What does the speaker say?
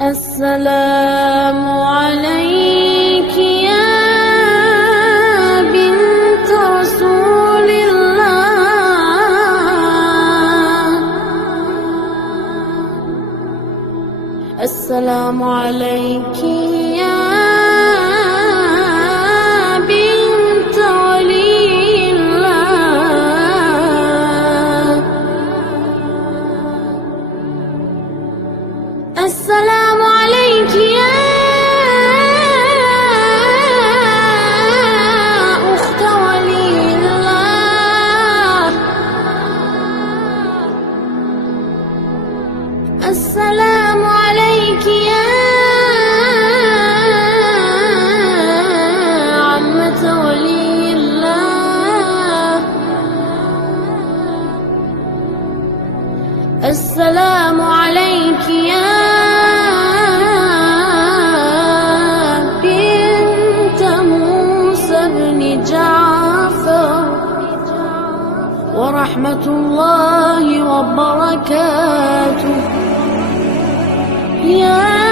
السلام عليك يا بنت رسول الله. السلام عليك يا بنت ولي الله. السلام عليك يا أخت ولي الله. السلام عليك يا عمة ولي الله. السلام عليك يا ورحمة الله وبركاته. يا